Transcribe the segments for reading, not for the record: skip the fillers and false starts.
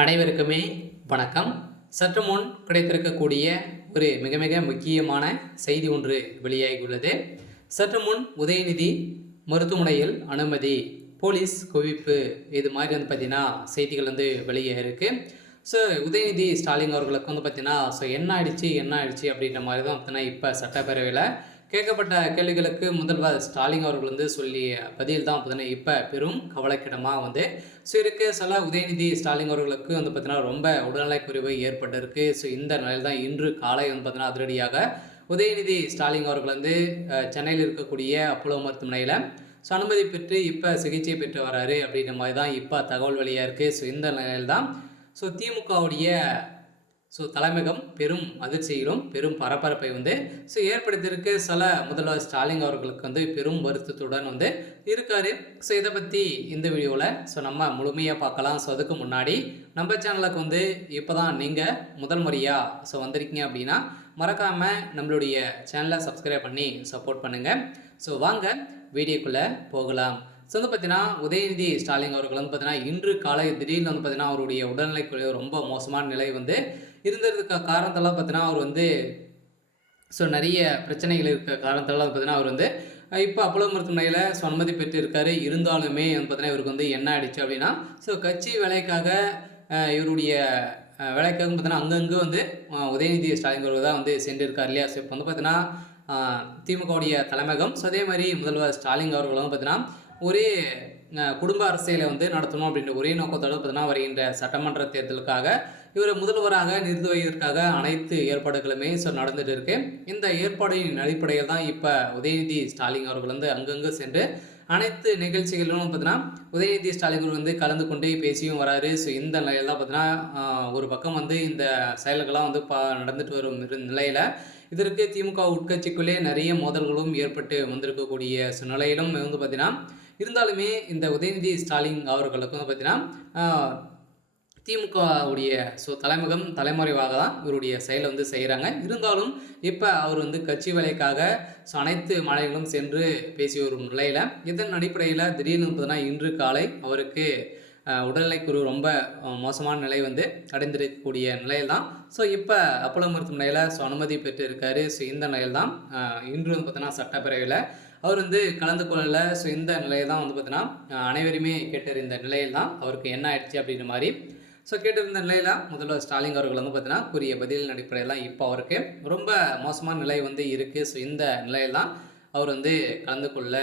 அனைவருக்குமே வணக்கம். சற்று முன் கிடைத்திருக்கக்கூடிய ஒரு மிக மிக முக்கியமான செய்தி ஒன்று வெளியாகியுள்ளது. சற்று முன் உதயநிதி மருத்துவமனையில் அனுமதி, போலீஸ் குவிப்பு, இது மாதிரி பார்த்தீங்கன்னா செய்திகள் வெளியே இருக்கு. ஸோ உதயநிதி ஸ்டாலின் அவர்களுக்கு பார்த்தீங்கன்னா என்ன ஆயிடுச்சு அப்படின்ற மாதிரி தான் பார்த்தீங்கன்னா இப்போ சட்டப்பேரவையில் கேட்கப்பட்ட கேள்விகளுக்கு முதல்வர் ஸ்டாலின் அவர்கள் சொல்லிய பதில் தான் பார்த்தீங்கன்னா இப்போ பெரும் கவலைக்கிடமாக இருக்கு. சில உதயநிதி ஸ்டாலின் அவர்களுக்கு பார்த்தீங்கன்னா ரொம்ப உடல்நலக்குறைவு ஏற்பட்டிருக்கு. ஸோ இந்த நிலையில் தான் இன்று காலை பார்த்தீங்கன்னா அதிரடியாக உதயநிதி ஸ்டாலின் அவர்கள் சென்னையில் இருக்கக்கூடிய அப்போலோ மருத்துவமனையில் அனுமதி பெற்று இப்போ சிகிச்சை பெற்று வராரு அப்படின்ற மாதிரி தான் இப்போ தகவல் வெளியாக இருக்குது. ஸோ இந்த நிலையில் தான் திமுகவுடைய தலைமையகம் பெரும் அதிர்ச்சியிலும் பெரும் பரபரப்பை ஏற்படுத்தியிருக்கு. சில முதல்வர் ஸ்டாலின் அவர்களுக்கு பெரும் வருத்தத்துடன் இருக்காரு. ஸோ இதை பற்றி இந்த வீடியோவில் நம்ம முழுமையாக பார்க்கலாம். ஸோ அதுக்கு முன்னாடி நம்ம சேனலுக்கு இப்போ தான் நீங்கள் முதல் முறையாக வந்திருக்கீங்க அப்படின்னா மறக்காமல் நம்மளுடைய சேனலை சப்ஸ்கிரைப் பண்ணி சப்போர்ட் பண்ணுங்கள். ஸோ வாங்க வீடியோக்குள்ளே போகலாம். ஸோ பார்த்தீங்கன்னா உதயநிதி ஸ்டாலின் அவர்கள் பார்த்தீங்கன்னா இன்று காலை திடீர்னு பார்த்தீங்கன்னா அவருடைய உடல்நிலை ரொம்ப மோசமான நிலை இருந்ததுக்கு காரணத்தெல்லாம் பார்த்தீங்கன்னா அவர் நிறைய பிரச்சனைகள் இருக்க காரணத்தெல்லாம் பார்த்தீங்கன்னா அவர் இப்போ அப்போலோ மருத்துவமனையில் அனுமதி பெற்று இருக்காரு. இருந்தாலுமே பார்த்தீங்கன்னா இவருக்கு என்ன ஆயிடுச்சு அப்படின்னா கட்சி வேலைக்காக இவருடைய வேலைக்காக பார்த்தீங்கன்னா அங்கங்கே உதயநிதி ஸ்டாலின் அவர்கள் தான் சென்றிருக்கார் இல்லையா. ஸோ இப்போ பார்த்தீங்கன்னா திமுகவுடைய தலைமையகம் அதே மாதிரி முதல்வர் ஸ்டாலின் அவர்களும் பார்த்தீங்கன்னா ஒரே குடும்ப அரசியலை நடத்தணும் அப்படின்ற ஒரே நோக்கத்தோடு பார்த்தீங்கன்னா வருகின்ற சட்டமன்ற தேர்தலுக்காக இவர் முதல்வராக நிறுத்தி வைப்பதற்காக அனைத்து ஏற்பாடுகளுமே நடந்துட்டு இருக்கு. இந்த ஏற்பாடின் அடிப்படையில் தான் இப்போ உதயநிதி ஸ்டாலின் அவர்கள் அங்கங்கே சென்று அனைத்து நிகழ்ச்சிகளிலும் பார்த்தீங்கன்னா உதயநிதி ஸ்டாலின் அவர்கள் கலந்து கொண்டு பேசியும் வராரு. ஸோ இந்த நிலையில் தான் பார்த்தீங்கன்னா ஒரு பக்கம் இந்த செயல்கள்லாம் நடந்துட்டு வரும் நிலையில் இதற்கு திமுக உட்கட்சிக்குள்ளே நிறைய மோதல்களும் ஏற்பட்டு வந்திருக்கக்கூடிய நிலையிலும் பார்த்தீங்கன்னா இருந்தாலுமே இந்த உதயநிதி ஸ்டாலின் அவர்களுக்கு பார்த்தீங்கன்னா திமுகவுடைய தலைமுகம் தலைமுறைவாக தான் இவருடைய செயலை செய்கிறாங்க. இருந்தாலும் இப்போ அவர் கட்சி வேலைக்காக அனைத்து மாநிலங்களும் சென்று பேசி வரும் நிலையில் இதன் அடிப்படையில் திடீர்னு பார்த்தீங்கன்னா இன்று காலை அவருக்கு உடல்நிலைக்குரு ரொம்ப மோசமான நிலை அடைந்திருக்கக்கூடிய நிலையில் தான் இப்போ அப்போலோ மருத்துவமனையில் அனுமதி பெற்று இருக்காரு. இந்த நிலையில் தான் இன்று பார்த்தீங்கன்னா சட்டப்பேரவையில் அவர் கலந்து கொள்ளலை. இந்த நிலையில் தான் பார்த்தீங்கன்னா அனைவருமே கேட்டிருந்த நிலையில் தான் அவருக்கு என்ன ஆயிடுச்சு அப்படின்ற மாதிரி கேட்டிருந்த நிலையில் முதல்வர் ஸ்டாலின் அவர்கள் பார்த்தீங்கன்னா கூறிய பதிலின் அடிப்படையில் இப்போ அவருக்கு ரொம்ப மோசமான நிலை இருக்குது. இந்த நிலையில் தான் அவர் கலந்து கொள்ள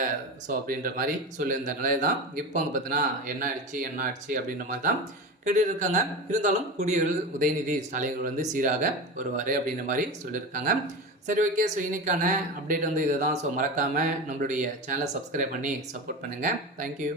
அப்படின்ற மாதிரி சொல்லியிருந்த நிலையில் தான் இப்போ பார்த்தீங்கன்னா என்ன ஆயிடுச்சு அப்படின்ற மாதிரி தான் கேட்டுருக்காங்க. இருந்தாலும் கூடியவர்கள் உதயநிதி ஸ்டாலின் சீராக வருவார் அப்படின்ற மாதிரி சொல்லியிருக்காங்க. சரி, ஓகே. இன்னைக்கான அப்டேட் இதுதான். மறக்காமல் நம்மளுடைய சேனலை சப்ஸ்கிரைப் பண்ணி சப்போர்ட் பண்ணுங்கள். தேங்க்யூ.